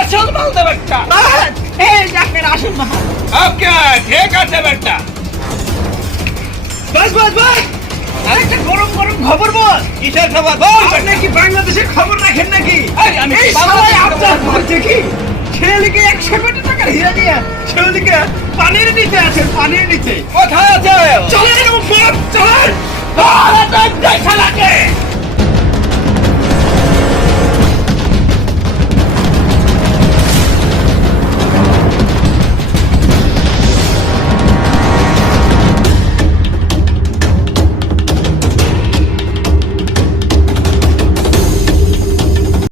আসল মাল দে বেটা। এই যে আপনার আসল মাল। ওকে ঠিক আছে বেটা। বাস বাস বাস, আরেকটা গরম গরম খবর বল। কিসের খবর বল? আপনি কি বাংলাদেশের খবর রাখেন নাকি? এই আমি এই বাংলাদেশের সবাই আপনার খবর ঘর থেকে ছেলেকে 100 কোটি টাকার হীরা নিয়ে ছেলেকে পানির নিতে আছে, পানির নিতে। কোথায় আছে? চলেন চলেন। আরে দেখ শালাকে।